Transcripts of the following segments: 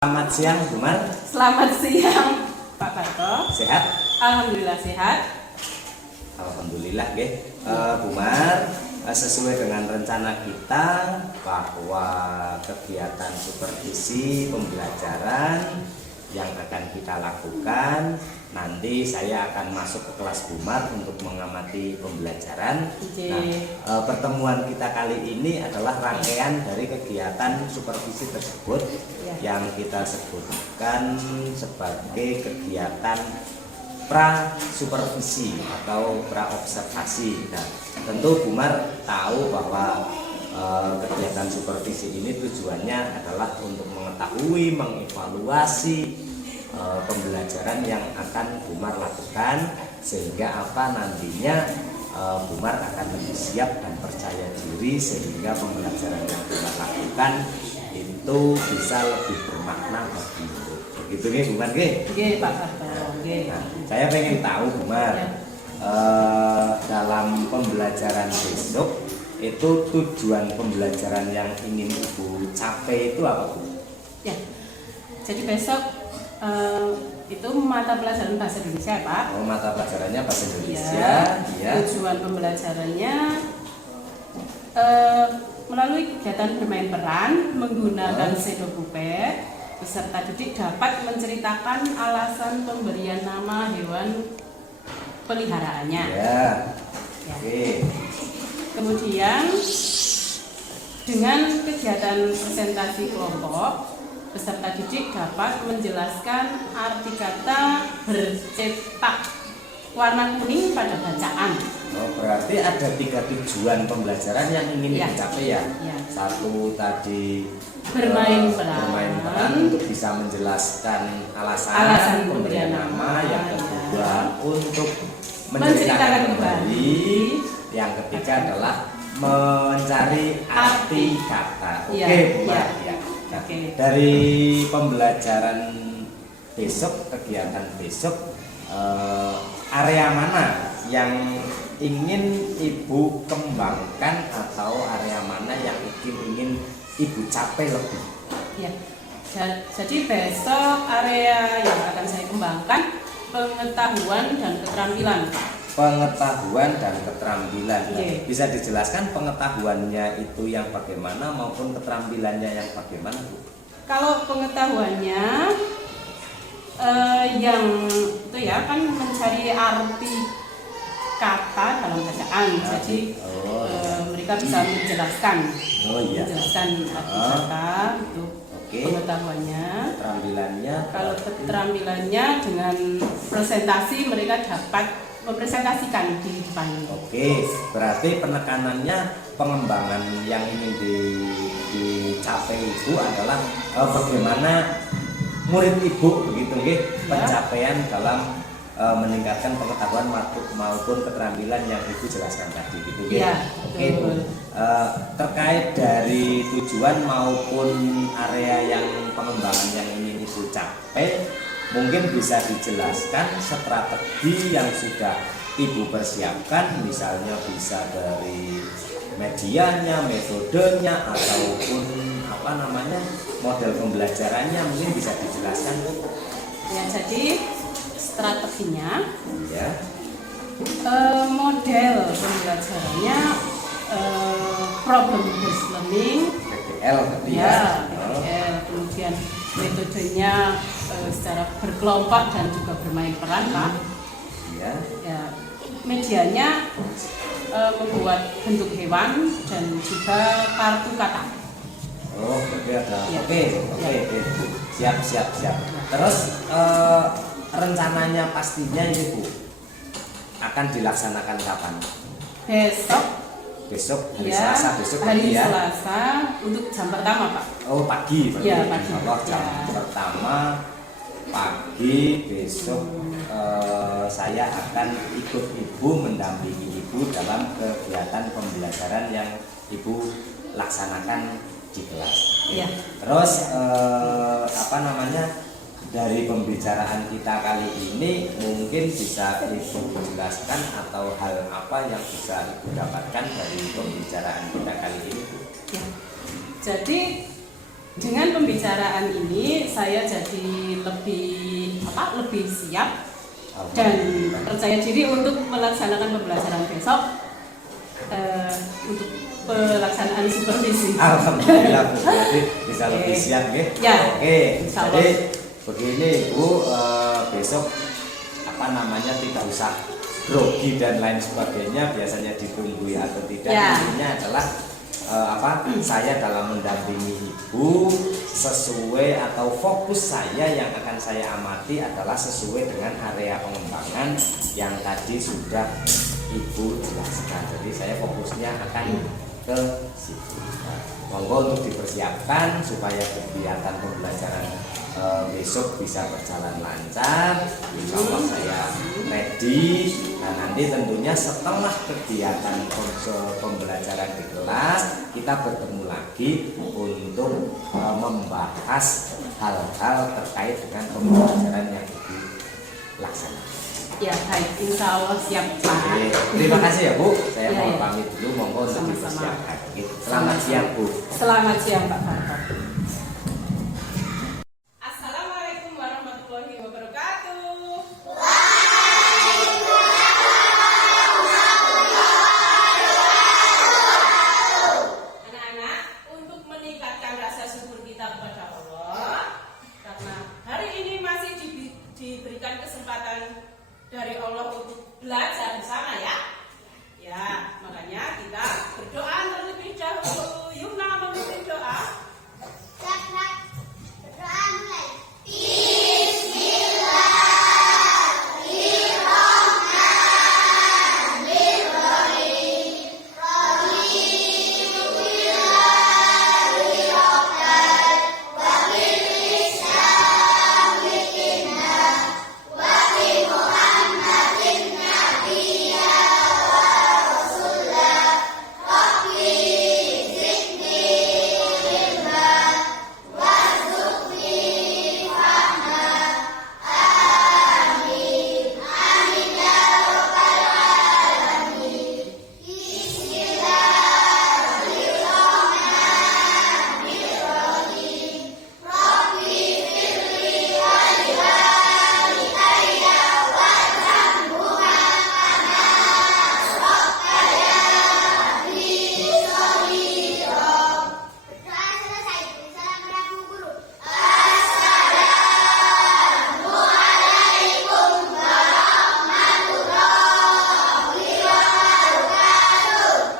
Selamat siang, Bu Mar. Selamat siang, Pak Barto. Sehat? Alhamdulillah sehat. Alhamdulillah, nggih. Bu Mar, sesuai dengan rencana kita bahwa kegiatan supervisi pembelajaran yang akan kita lakukan, nanti saya akan masuk ke kelas Bu Mar untuk mengamati pembelajaran. Nah, pertemuan kita kali ini adalah rangkaian dari kegiatan supervisi tersebut yang kita sebutkan sebagai kegiatan pra supervisi atau pra observasi. Nah, tentu Bu Mar tahu bahwa kegiatan supervisi ini tujuannya adalah untuk mengetahui, mengevaluasi pembelajaran yang akan Bu Mar lakukan, sehingga apa nantinya Bu Mar akan lebih siap dan percaya diri, sehingga pembelajaran yang Bu Mar lakukan itu bisa lebih bermakna bagi Ibu. Begitu nih Bu Mar, nggih? Nggih, Pak Barto. Nggih. Nah, saya pengen tahu Bu Mar, dalam pembelajaran besok itu tujuan pembelajaran yang ingin Ibu capai itu apa, Bu? Ya. Jadi besok itu mata pelajaran bahasa Indonesia, Pak. Oh, mata pelajarannya bahasa Indonesia. Ya. Tujuan pembelajarannya melalui kegiatan bermain peran menggunakan pseudopuppet, peserta didik dapat menceritakan alasan pemberian nama hewan peliharaannya. Ya. Oke. Kemudian dengan kegiatan presentasi kelompok, peserta didik dapat menjelaskan arti kata bercetak warna kuning pada bacaan. Oh, berarti ada 3 tujuan pembelajaran yang ingin dicapai ya. Satu tadi bermain peran untuk bisa menjelaskan alasan pemberian nama. Yang kedua untuk menceritakan kembali. Yang ketiga adalah mencari arti kata. Oke, Bu Mar. Nah, dari pembelajaran besok, kegiatan besok, area mana yang ingin Ibu kembangkan atau area mana yang ingin Ibu capai lebih? Ya, jadi besok area yang akan saya kembangkan pengetahuan dan keterampilan. Pengetahuan dan keterampilan. Yeah. Bisa dijelaskan pengetahuannya itu yang bagaimana maupun keterampilannya yang bagaimana, Bu? Kalau pengetahuannya yang itu ya kan mencari arti kata dalam bacaan. Jadi mereka bisa menjelaskan. Menjelaskan arti kata itu. Pengetahuannya. Keterampilannya. Kalau keterampilannya dengan presentasi mereka dapat mempresentasikan di depan. Oke, berarti penekanannya pengembangan yang ingin dicapai itu adalah bagaimana murid Ibu begitu nggih, pencapaian dalam meningkatkan pengetahuan maupun keterampilan yang Ibu jelaskan tadi gitu nggih. Oke, Bu. Terkait dari tujuan maupun area yang pengembangan yang ingin Ibu capai, mungkin bisa dijelaskan strategi yang sudah Ibu persiapkan, misalnya bisa dari medianya, metodenya, ataupun model pembelajarannya, mungkin bisa dijelaskan, Bu. Ya, jadi strateginya, model pembelajarannya problem based learning, PBL, PBL. Kemudian metodenya secara berkelompok dan juga bermain peran, Pak. Ya, medianya membuat bentuk hewan dan juga kartu kata. Oh, berarti ada. Oke. Siap. Terus rencananya pastinya ini, Bu, akan dilaksanakan kapan? Besok hari Selasa besok hari ya. Selasa untuk jam pertama, Pak. Oh, pagi berarti. Ya, pagi. Jam pertama pagi besok saya akan ikut Ibu, mendampingi Ibu dalam kegiatan pembelajaran yang Ibu laksanakan di kelas. Ya. Terus dari pembicaraan kita kali ini mungkin bisa Ibu jelaskan atau hal apa yang bisa Ibu dapatkan dari pembicaraan kita kali ini, Bu? Ya. Jadi Dengan pembicaraan ini saya jadi lebih siap dan percaya diri untuk melaksanakan pembelajaran besok, untuk pelaksanaan supervisi. Alhamdulillah Bu, berarti bisa lebih siap ya. Ya. Oke. Insya Allah. Jadi begini Bu, besok tidak usah grogi dan lain sebagainya, biasanya ditunggu atau tidak. Ya. Intinya adalah saya dalam mendampingi Ibu sesuai atau fokus saya yang akan saya amati adalah sesuai dengan area pengembangan yang tadi sudah Ibu jelaskan. Jadi saya fokusnya akan ke situ. Monggo untuk dipersiapkan supaya kegiatan pembelajaran besok bisa berjalan lancar. Insya Allah saya ready. Nah nanti tentunya setelah kegiatan pembelajaran di kelas kita bertemu lagi untuk membahas hal-hal terkait dengan pembelajaran yang dilaksanakan. Ya baik, insya Allah siap Pak. Oke, terima kasih ya Bu. Saya Ya, mau ya. pamit dulu, monggo untuk Sama-sama. dipersiapkan. Oke, selamat siang Bu. Selamat siang Pak Farto. Assalamualaikum warahmatullahi wabarakatuh. Anak-anak, untuk meningkatkan rasa syukur kita kepada Allah, karena hari ini masih diberikan kesempatan dari Allah untuk belajar bersama ya. Ya, makanya kita berdoa terlebih dahulu. Yumna memimpin doa.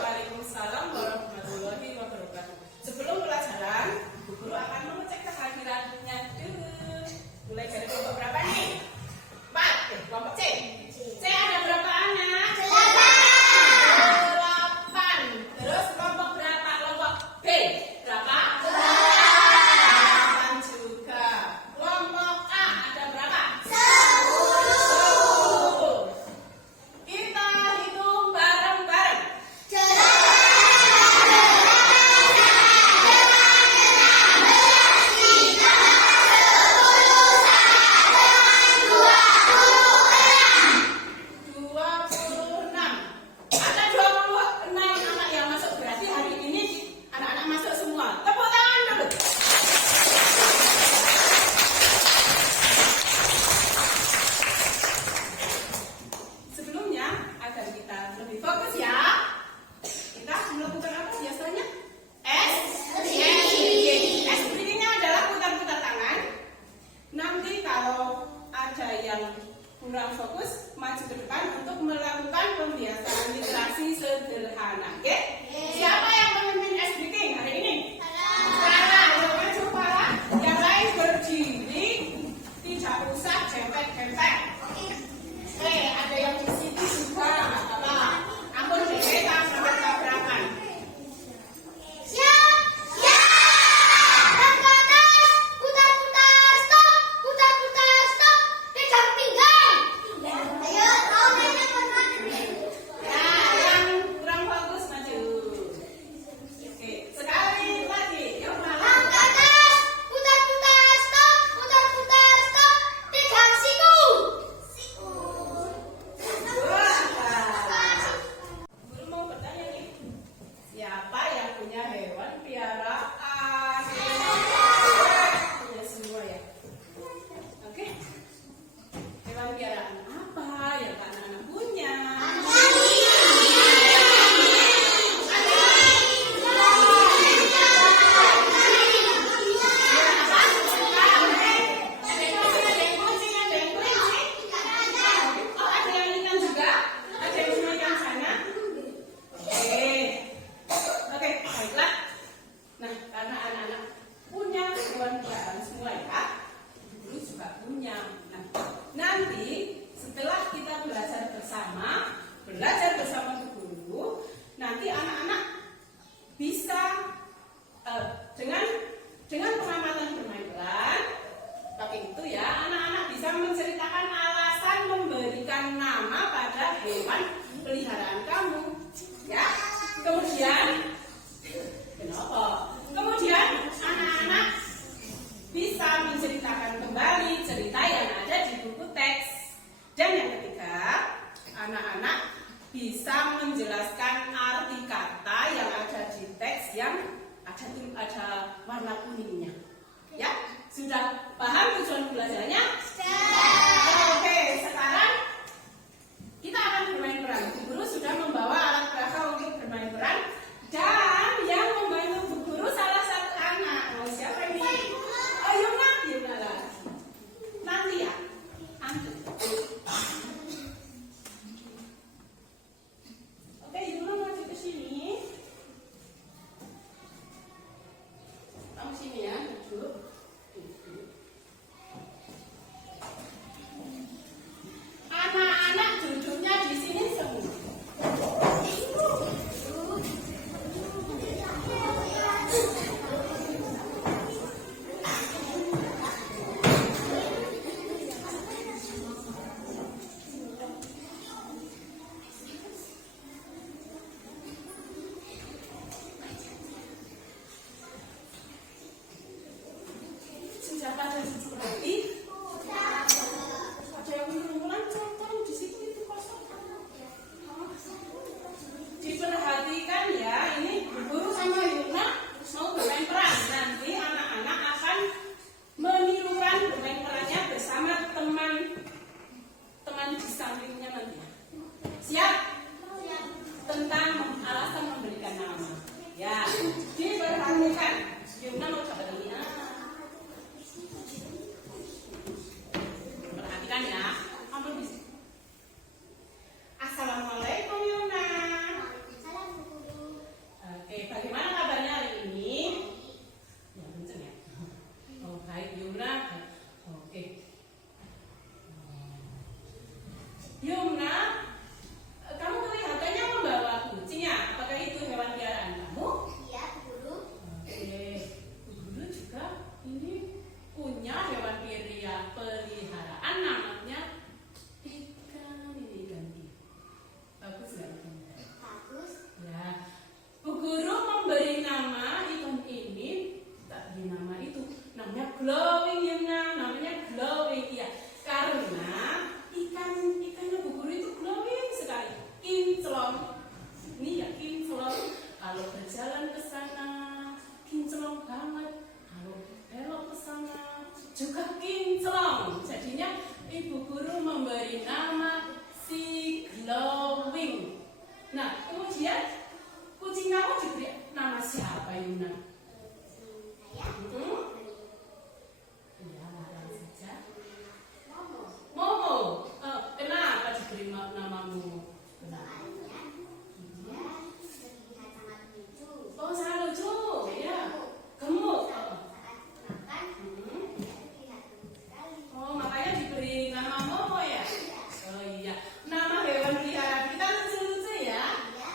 Waalaikumsalam warahmatullahi wabarakatuh. Sebelum pelajaran, Bu Guru akan mengecek kehadirannya dulu. Mulai dari kelompok berapa nih? 4. Kelompok C. C ada berapa anak? 8. Terus kelompok berapa? Kelompok B berapa? 8 juga. Kelompok A ada berapa? 10. Kita hitung bareng-bareng. Ada 26 anak yang masuk, berarti hari ini anak-anak masuk semua. Tepuk tangan dulu. Sebelumnya, agar kita lebih fokus ya, kita melakukan apa biasanya? S-breathing-nya adalah putar-putar tangan. Nanti kalau ada yang kurang fokus, maju ke depan untuk melakukan pembiasaan literasi sederhana. Oke? Siapa yang memimpin S-breathing hari ini? Sarah, yang maju kepala. Yang lain berdiri, tidak usah jempet-jempet. Oke, ada yang di sini juga, nggak apa-apa. Ampun deh, tabrakan. belajar bersama Bu Guru, nanti anak-anak bisa dengan pengamatan bermain peran, pakai itu ya, anak-anak bisa menceritakan alasan memberikan nama pada hewan peliharaan kamu, ya. Kemudian, kenapa? Kemudian anak-anak bisa menceritakan kembali cerita yang ada di buku teks. Dan yang ketiga, anak-anak bisa menjelaskan arti kata yang ada di teks yang ada warna kuningnya. Ya, sudah paham tujuan belajarnya? Oke, sekarang kita akan bermain peran. Bu Guru sudah membawa alat peraga untuk bermain peran. Dan yang membantu Bu Guru salah satu anak. Oh, siapa ini? Oh, Yumna lagi. Nanti ya, antum. Oke, Yumna maju ke sini. Kamu sini ya, duduk. Anak-anak duduknya di sini semua. Sudah pada duduk lagi? Ada yang mengulang contoh di situ itu kosong. Diperhatikan ya, ini Bu Guru sama Yumna mau bermain peran. Nanti anak-anak akan menirukan bermain perannya bersama teman di sampingnya nanti. Siap? Tentang alasan memberikan nama. Ya, diperhatikan. Yumna mau coba ini. Perhatikan ya. Assalamualaikum Yumna. Oke, bagaimana kabarnya hari ini? Ya, kenceng ya. Oh, baik Yumna. Oke. Yumna, kamu kelihatannya membawa kucing ya? Apakah itu hewan peliharaan kamu? Iya, Bu Guru. Oke, Bu Guru juga ini punya hewan peliharaan namanya ikan. Ini ganti. Bagus nggak ikannya? Bagus. Ya, Bu Guru memberi nama ikan ini, tak beri nama itu, namanya glowing Yumna, namanya glowing ya, karena ikannya Bu Guru itu glowing sekali, kinclong. Ini ya kinclong, kalau berjalan ke sana kinclong banget, kalau belok ke sana juga kinclong. Jadinya Ibu Guru memberi nama si glowing. Nah, kemudian kucing kamu diberi nama siapa Yumna? Saya Iya, larang saja. Momo. Momo. Kenapa diberi namamu? Kenapa? Soalnya dia terlihat sangat lucu. Oh, sangat lucu. Ya. Gemuk. Saat makan, dia terlihat gemuk sekali. Oh, makanya diberi nama Momo ya? Oh iya. Nama hewan peliharaan kita lucu-lucu ya? Iya.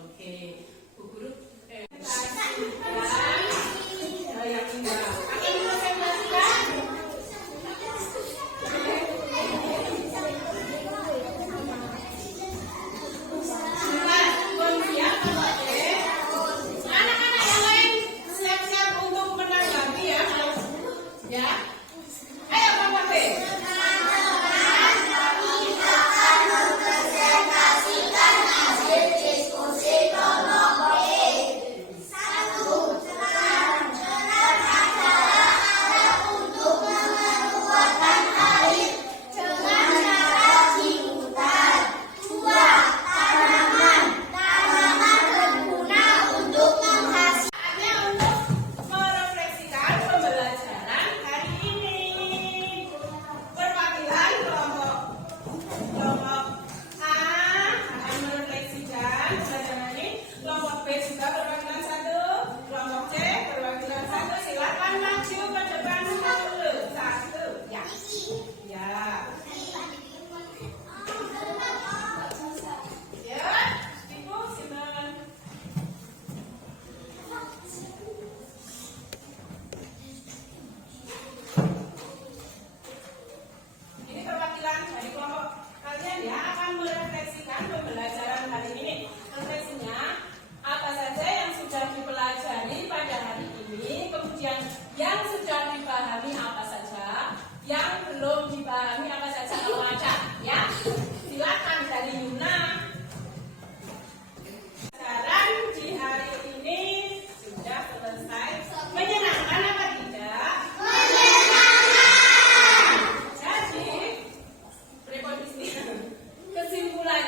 Oke. Bu Guru. Ya.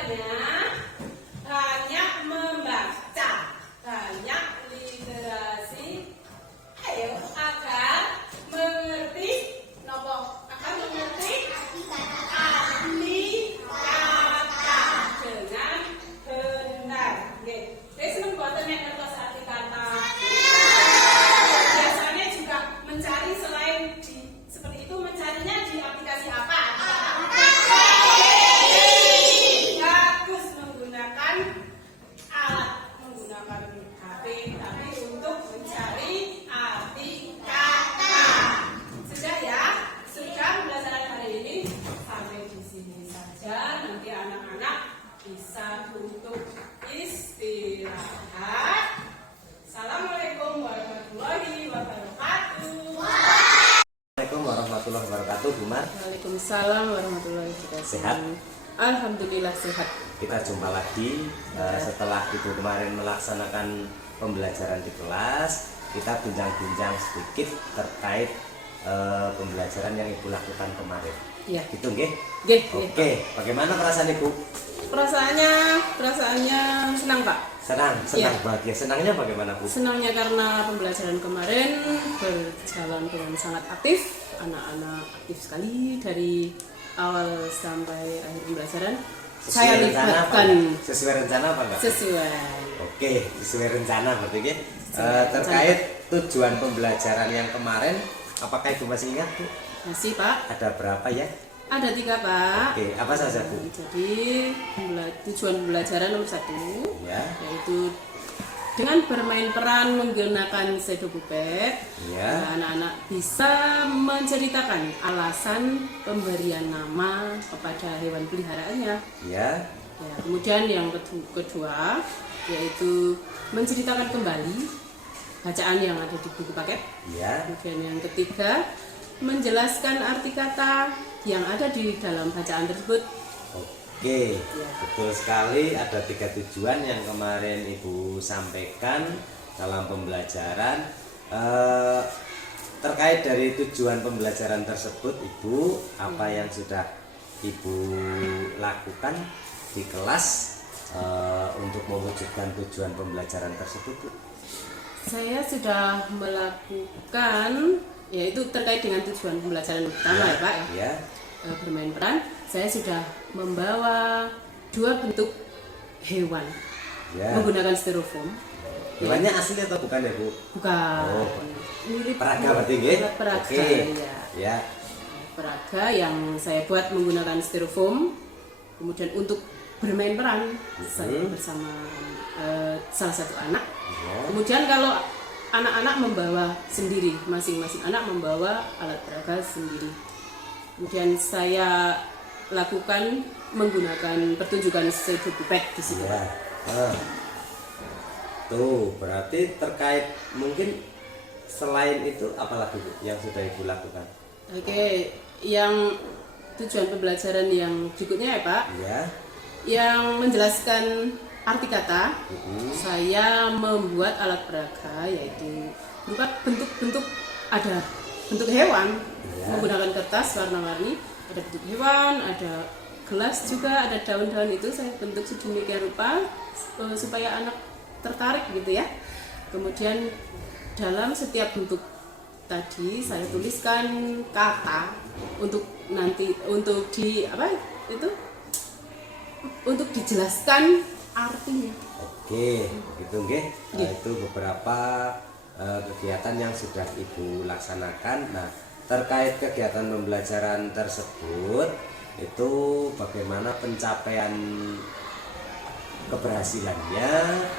Caranya banyak membaca, banyak literasi. Ayo agar mengerti nopo, agar mengerti arti kata dengan benar. Oke, saya senang buatan yang ngertos arti kata. Biasanya juga mencari selain di seperti itu, mencarinya di aplikasi apa? Bagus menggunakan alat, menggunakan HP, tapi untuk mencari arti kata. Sudah ya, sudah pembelajaran hari ini sampai di sini saja. Nanti anak-anak bisa untuk istirahat. Assalamualaikum warahmatullahi wabarakatuh. Assalamualaikum warahmatullahi wabarakatuh, Bu Mar. Waalaikumsalam warahmatullahi wabarakatuh. Sehat? Alhamdulillah sehat. Kita jumpa lagi setelah Ibu kemarin melaksanakan pembelajaran di kelas. Kita bincang-bincang sedikit terkait pembelajaran yang Ibu lakukan kemarin. Iya. Gitu nggih? Nggih, Oke, bagaimana perasaan Ibu? Perasaannya senang, Pak. Senang, Iya. bahagia. Senangnya bagaimana, Bu? Senangnya karena pembelajaran kemarin berjalan dengan sangat aktif. Anak-anak aktif sekali dari awal sampai akhir pembelajaran. Saya libatkan Sesuai rencana apa enggak? sesuai. Oke, sesuai rencana berarti ya. Sesuai Terkait tujuan pembelajaran yang kemarin, apakah Ibu masih ingat, Bu? Masih, Pak. Ada berapa ya? Ada 3, Pak. Oke, apa saja, Bu? Jadi tujuan pembelajaran nomor 1 Ya. yaitu dengan bermain peran menggunakan sedopupet, Ya. anak-anak bisa menceritakan alasan pemberian nama kepada hewan peliharaannya. Ya. Ya, kemudian yang kedua yaitu menceritakan kembali bacaan yang ada di buku paket. Ya. Kemudian yang ketiga menjelaskan arti kata yang ada di dalam bacaan tersebut. Oke, betul sekali. Ada 3 tujuan yang kemarin Ibu sampaikan dalam pembelajaran. Terkait dari tujuan pembelajaran tersebut, Ibu, apa yang sudah Ibu lakukan di kelas untuk mewujudkan tujuan pembelajaran tersebut, Bu? Saya sudah melakukan, yaitu terkait dengan tujuan pembelajaran pertama ya Pak ya. Ya. Bermain peran, saya sudah membawa 2 bentuk hewan Ya. menggunakan styrofoam. Hewannya asli atau bukan ya, Bu? Bukan. Oh, Mirip peraga berarti nggih? peraga, Oke. ya. Ya. Peraga yang saya buat menggunakan styrofoam. Kemudian untuk bermain peran saya bersama salah satu anak. Ya. Kemudian kalau anak-anak membawa sendiri, masing-masing anak membawa alat peraga sendiri. Kemudian saya lakukan menggunakan pertunjukan sedopupet di situ. Ya. Tuh, berarti terkait mungkin selain itu apalagi, Bu, yang sudah Ibu lakukan? Oke, yang tujuan pembelajaran yang berikutnya ya Pak, Ya. yang menjelaskan arti kata, saya membuat alat peraga yaitu berupa bentuk-bentuk, ada bentuk hewan Ya. menggunakan kertas warna-warni, ada bentuk hewan, ada gelas juga, ada daun-daun, itu saya bentuk sedemikian rupa supaya anak tertarik gitu ya. Kemudian dalam setiap bentuk tadi saya tuliskan kata untuk nanti untuk di apa itu untuk dijelaskan artinya. Oke, gitu nggih. Nggih. Itu beberapa kegiatan yang sudah Ibu laksanakan. Nah, terkait kegiatan pembelajaran tersebut, itu bagaimana pencapaian keberhasilannya?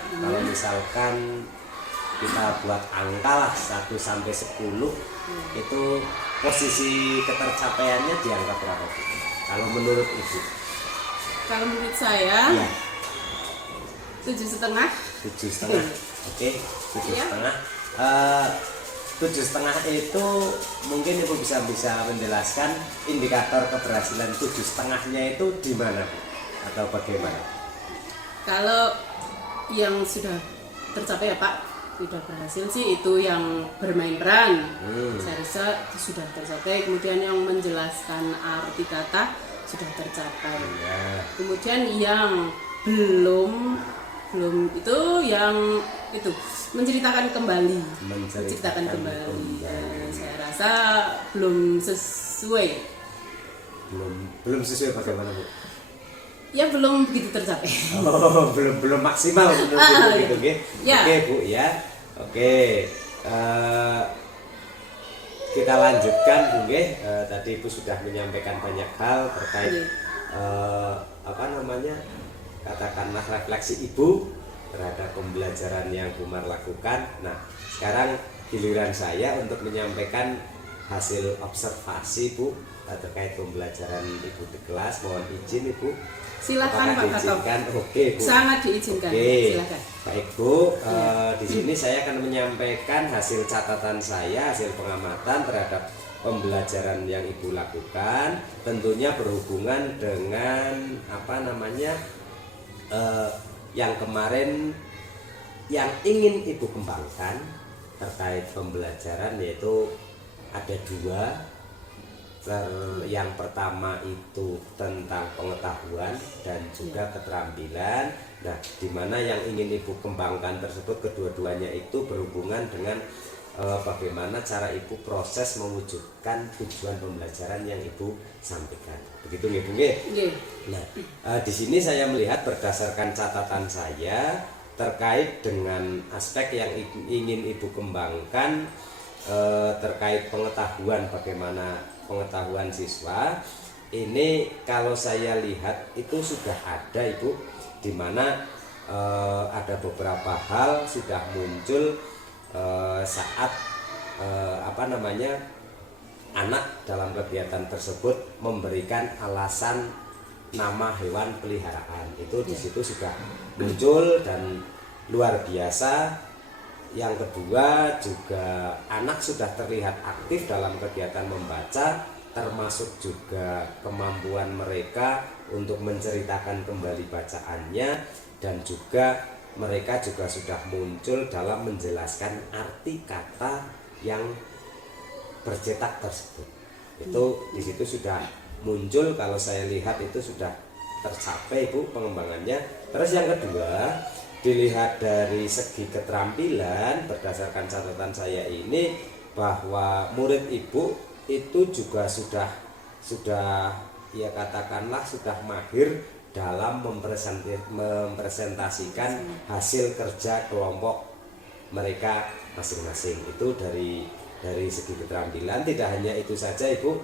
Kalau misalkan kita buat angka lah 1 sampai 10, itu posisi ketercapaiannya di angka berapa, Bu? Kalau menurut Ibu? Kalau menurut saya Iya. 7,5. 7,5. Oke, 7,5. 7,5 itu mungkin Ibu bisa menjelaskan indikator keberhasilan 7,5-nya itu di mana, Bu? Atau bagaimana? Kalau yang sudah tercapai ya Pak, sudah berhasil sih itu yang bermain peran. Saya rasa itu sudah tercapai. Kemudian yang menjelaskan arti kata sudah tercapai. Ya. Kemudian yang belum itu yang itu menceritakan kembali. Menceritakan kembali. Saya rasa belum sesuai. Belum sesuai bagaimana, Bu? Ya belum begitu tercapai. Oh, belum maksimal menurut Ibu gitu, nggih. Ya. Oke, Bu ya. Oke. Kita lanjutkan, Bu nggih. Tadi Ibu sudah menyampaikan banyak hal terkait apa namanya? Katakanlah refleksi Ibu terhadap pembelajaran yang Bumar lakukan. Nah, sekarang giliran saya untuk menyampaikan hasil observasi, Bu, terkait pembelajaran Ibu di kelas. Mohon izin, Ibu. Silakan, Pak Gatot. Diizinkan? Oke, Bu. Sangat diizinkan. Oke. Silakan. Baik, Bu. Di sini saya akan menyampaikan hasil catatan saya, hasil pengamatan terhadap pembelajaran yang Ibu lakukan. Tentunya berhubungan dengan apa namanya? Yang kemarin yang ingin Ibu kembangkan terkait pembelajaran, yaitu ada dua. Yang pertama itu tentang pengetahuan dan juga keterampilan. Nah, di mana yang ingin Ibu kembangkan tersebut kedua-duanya itu berhubungan dengan bagaimana cara Ibu proses mewujudkan tujuan pembelajaran yang Ibu sampaikan. Begitu nggih, Bu nggih? Nggih. Nah, di sini saya melihat berdasarkan catatan saya terkait dengan aspek yang ingin Ibu kembangkan terkait pengetahuan, bagaimana pengetahuan siswa. Ini kalau saya lihat itu sudah ada, Ibu, di mana ada beberapa hal sudah muncul saat apa namanya anak dalam kegiatan tersebut memberikan alasan nama hewan peliharaan. Itu di situ sudah muncul dan luar biasa. Yang kedua juga anak sudah terlihat aktif dalam kegiatan membaca, termasuk juga kemampuan mereka untuk menceritakan kembali bacaannya, dan juga mereka juga sudah muncul dalam menjelaskan arti kata yang bercetak tersebut. Itu di situ sudah muncul, kalau saya lihat itu sudah tercapai, Bu, pengembangannya. Terus yang kedua, dilihat dari segi keterampilan, berdasarkan catatan saya ini bahwa murid Ibu itu juga sudah ya katakanlah sudah mahir dalam mempresentasikan hasil kerja kelompok mereka masing-masing. Itu dari segi keterampilan. Tidak hanya itu saja, Ibu,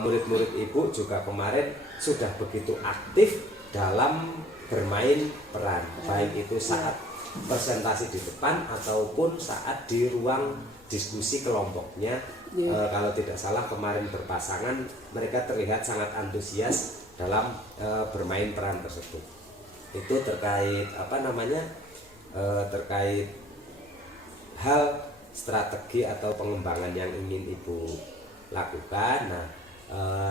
murid-murid Ibu juga kemarin sudah begitu aktif dalam bermain peran, baik itu saat presentasi di depan ataupun saat di ruang diskusi kelompoknya. Kalau tidak salah kemarin berpasangan, mereka terlihat sangat antusias dalam bermain peran tersebut. Itu terkait apa namanya, terkait hal strategi atau pengembangan yang ingin Ibu lakukan. Nah,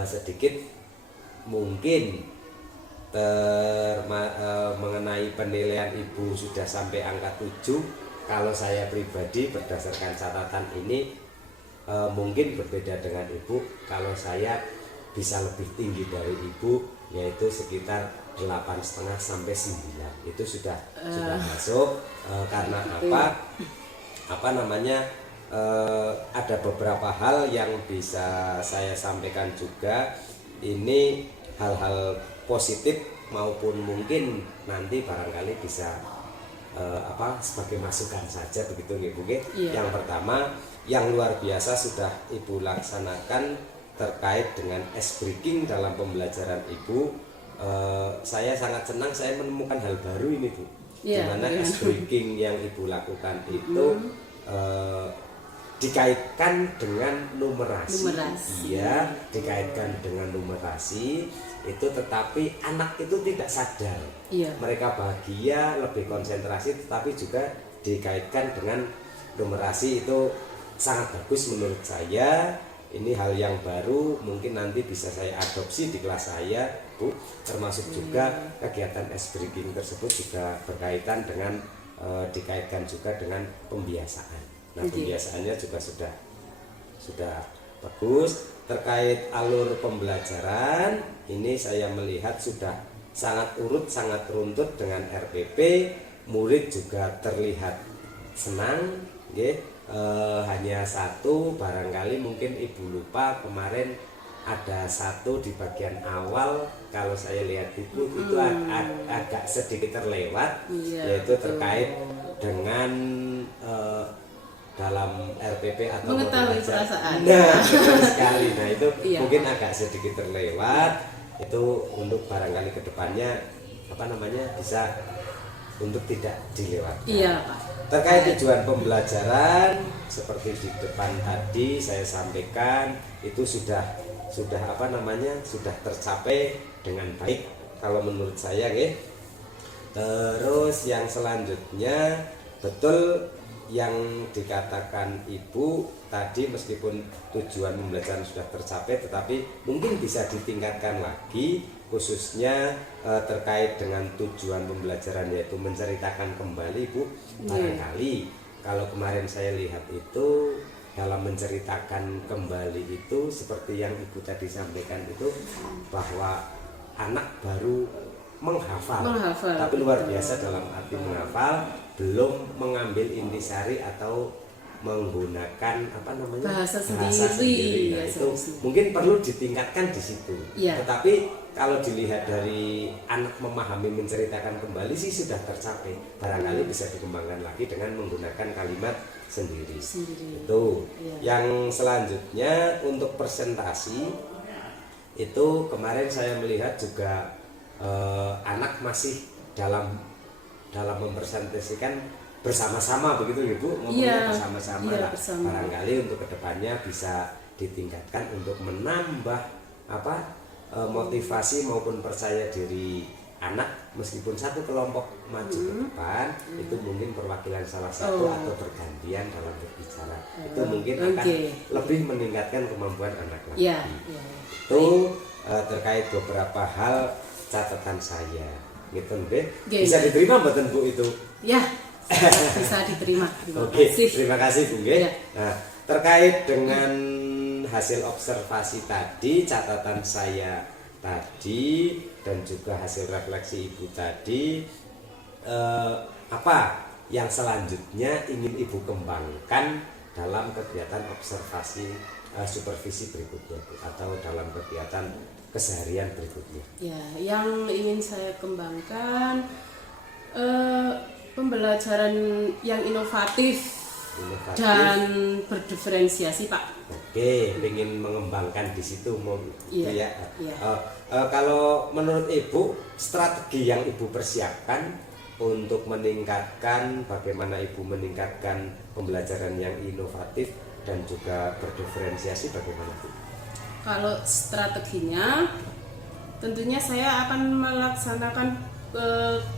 sedikit mungkin mengenai penilaian Ibu sudah sampai angka 7. Kalau saya pribadi berdasarkan catatan ini mungkin berbeda dengan Ibu. Kalau saya bisa lebih tinggi dari Ibu, yaitu sekitar 8,5 sampai 9. Itu sudah masuk. Karena apa namanya, ada beberapa hal yang bisa saya sampaikan juga. Ini hal-hal positif maupun mungkin nanti barangkali bisa sebagai masukan saja, begitu nggih, Bu nggih. Yang pertama, yang luar biasa sudah Ibu laksanakan terkait dengan ice breaking dalam pembelajaran Ibu. Saya sangat senang saya menemukan hal baru ini, Bu. Di mana ice breaking yang Ibu lakukan itu dikaitkan dengan numerasi. Iya, dikaitkan dengan numerasi itu, tetapi anak itu tidak sadar. Mereka bahagia, lebih konsentrasi, tetapi juga dikaitkan dengan numerasi. Itu sangat bagus menurut saya. Ini hal yang baru, mungkin nanti bisa saya adopsi di kelas saya, Bu. Termasuk juga kegiatan ice breaking tersebut juga berkaitan dengan dikaitkan juga dengan pembiasaan. Nah, pembiasaannya juga sudah bagus. terkait alur pembelajaran ini saya melihat sudah sangat urut, sangat runtut dengan RPP. Murid juga terlihat senang, nggih. Hanya satu barangkali mungkin Ibu lupa kemarin ada satu di bagian awal kalau saya lihat itu agak sedikit terlewat, yaitu terkait dengan dalam RPP atau mengetahui perasaan. Nah, betul sekali. Nah, itu Iya. mungkin agak sedikit terlewat. Itu untuk barangkali kedepannya bisa untuk tidak dilewatkan. Iya, Pak. Terkait tujuan pembelajaran seperti di depan tadi saya sampaikan itu sudah tercapai dengan baik kalau menurut saya, nggih. Terus yang selanjutnya betul yang dikatakan Ibu tadi, meskipun tujuan pembelajaran sudah tercapai tetapi mungkin bisa ditingkatkan lagi, khususnya terkait dengan tujuan pembelajaran yaitu menceritakan kembali, Bu. Barangkali kalau kemarin saya lihat itu dalam menceritakan kembali itu seperti yang Ibu tadi sampaikan itu bahwa anak baru menghafal, tapi luar biasa dalam arti menghafal, belum mengambil intisari atau menggunakan bahasa sendiri. Nah, itu mungkin perlu ditingkatkan di situ. Tetapi kalau dilihat dari anak memahami menceritakan kembali sih sudah tercapai. Barangkali bisa dikembangkan lagi dengan menggunakan kalimat sendiri. Itu. Yang selanjutnya untuk presentasi itu kemarin saya melihat juga anak masih dalam mempresentasikan bersama-sama begitu ya, Bu, ngomongnya bersama-sama lah. Barangkali untuk kedepannya bisa ditingkatkan untuk menambah motivasi maupun percaya diri anak, meskipun satu kelompok maju ke depan itu mungkin perwakilan salah satu atau bergantian dalam berbicara, itu mungkin akan lebih meningkatkan kemampuan anak lagi. Itu terkait beberapa hal catatan saya gitu, bisa diterima mboten, Bu, itu? Ya, bisa diterima. Terima kasih, Bu. Nah, terkait dengan hasil observasi tadi, catatan saya tadi dan juga hasil refleksi Ibu tadi, apa yang selanjutnya ingin Ibu kembangkan dalam kegiatan observasi supervisi berikutnya, Bu, atau dalam kegiatan keseharian berikutnya? Ya, yang ingin saya kembangkan pembelajaran yang inovatif dan berdiferensiasi, Pak. Oke, ingin mengembangkan di situ, ya. Kalau menurut Ibu, strategi yang Ibu persiapkan untuk meningkatkan, bagaimana Ibu meningkatkan pembelajaran yang inovatif dan juga berdiferensiasi, bagaimana, Bu? Kalau strateginya, tentunya saya akan melaksanakan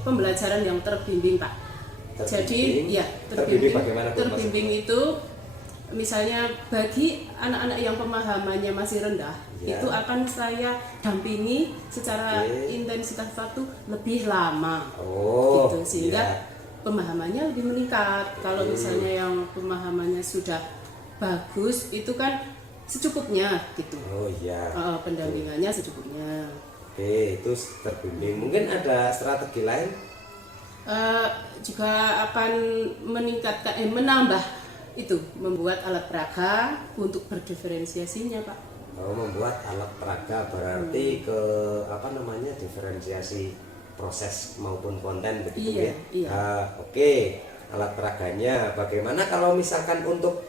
pembelajaran yang terbimbing, Pak. Jadi ya terbimbing itu misalnya bagi anak-anak yang pemahamannya masih rendah, itu akan saya dampingi secara intensitas waktu lebih lama, gitu, sehingga pemahamannya lebih meningkat. Kalau misalnya yang pemahamannya sudah bagus, itu kan secukupnya gitu. Pendampingannya secukupnya. Itu terbimbing. Mungkin ada strategi lain? Juga akan meningkatkan, menambah itu, membuat alat peraga untuk berdiferensiasinya, Pak. Membuat alat peraga berarti diferensiasi proses maupun konten begitu, ya. Oke, alat peraganya. Bagaimana kalau misalkan untuk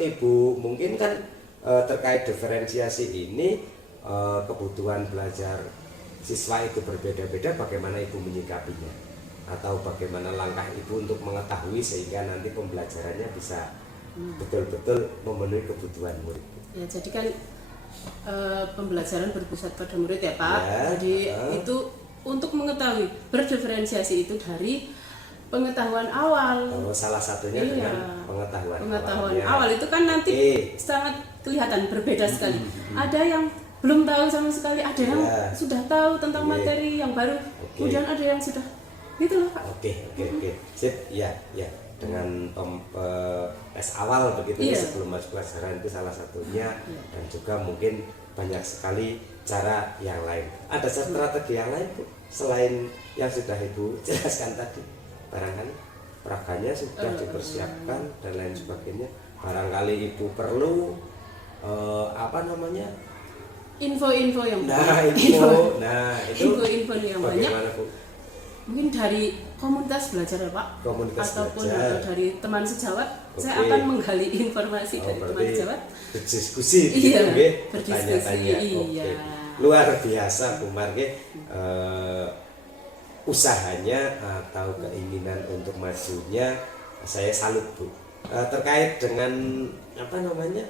Ibu, mungkin kan terkait diferensiasi ini kebutuhan belajar siswa itu berbeda-beda, bagaimana Ibu menyikapinya? Atau bagaimana langkah Ibu untuk mengetahui sehingga nanti pembelajarannya bisa betul-betul memenuhi kebutuhan murid? Ya, jadi kan pembelajaran berpusat pada murid, ya, Pak. Jadi itu untuk mengetahui berdiferensiasi itu dari pengetahuan awal. Salah satunya dengan pengetahuan awal itu kan nanti sangat kelihatan berbeda sekali. Ada yang belum tahu sama sekali, ada yang sudah tahu tentang materi yang baru, kemudian ada yang sudah gitu loh, Pak. Oke. Sip, ya. dengan tes awal begitu ya, Iya. sebelum masuk pelajaran itu salah satunya. Iya. Dan juga mungkin banyak sekali cara yang lain. Ada strategi yang lain Bu selain yang sudah Ibu jelaskan tadi? Barangkali peraganya sudah dipersiapkan dan lain sebagainya. Barangkali Ibu perlu apa namanya? Info-info yang Nah, banyak. itu Info-info yang banyak. bagaimana Bu? Mungkin dari komunitas belajar ya Pak, Komunitas ataupun belajar. dari teman sejawat, saya Oke. akan menggali informasi dari teman Berarti sejawat. berdiskusi Iya, gitu, nggih? berdiskusi, Bertanya-tanya. iya. Oke. Luar biasa Bu Mar nggih. Usahanya atau keinginan untuk majunya saya salut Bu. Terkait dengan apa namanya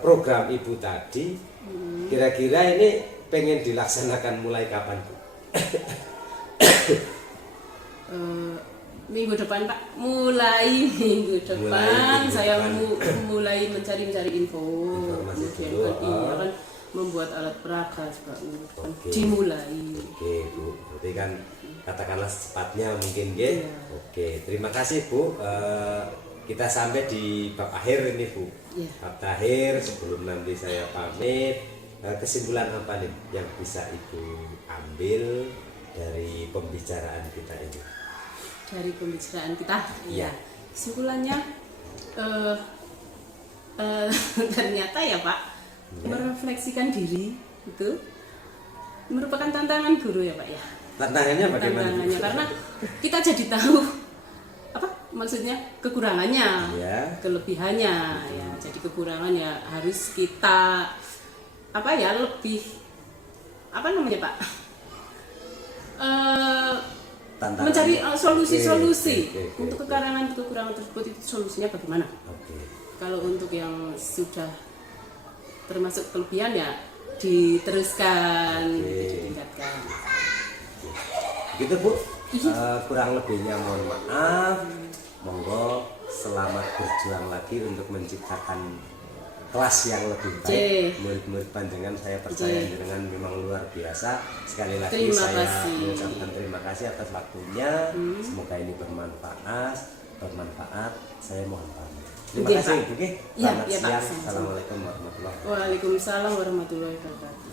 program Ibu tadi, kira-kira ini pengen dilaksanakan mulai kapan Bu? Minggu depan Pak, mulai minggu depan minggu saya depan. mulai mencari info, Informasi kemudian dulu, kan iya kan membuat alat peraga juga minggu depan. Oke. Dimulai. Oke Bu, berarti kan katakanlah secepatnya mungkin nggih. Iya. Oke, terima kasih Bu. Kita sampai di bab akhir ini Bu. Iya. Bab akhir sebelum nanti saya pamit, kesimpulan apa nih yang bisa Ibu ambil dari pembicaraan kita ini? Dari pembicaraan kita, Iya. ya kesimpulannya ternyata ya Pak, merefleksikan diri itu merupakan tantangan guru ya Pak ya. Tantangannya bagaimana? Tantangannya karena kita jadi tahu apa maksudnya kekurangannya, Ya. kelebihannya ya. Jadi kekurangan ya harus kita apa ya lebih apa namanya Pak? Tantangan. Mencari solusi-solusi Oke. untuk kekurangan tersebut, itu solusinya bagaimana? Oke. Kalau untuk yang sudah termasuk kelebihan ya diteruskan, Oke. ditingkatkan. Gitu Bu. Kurang lebihnya mohon maaf. Monggo selamat berjuang lagi untuk menciptakan kelas yang lebih baik. Oke. Murid-murid panjenengan saya percaya Oke. dengan memang luar biasa. Sekali lagi Terima saya kasih. mengucapkan terima kasih atas waktunya. Semoga ini bermanfaat. Saya mohon pamit. Terima Oke, kasih Pak. Ibu. Oke. Iya, Selamat iya, Pak. siang. Sama-sama. Assalamualaikum warahmatullahi wabarakatuh. Waalaikumsalam warahmatullahi wabarakatuh.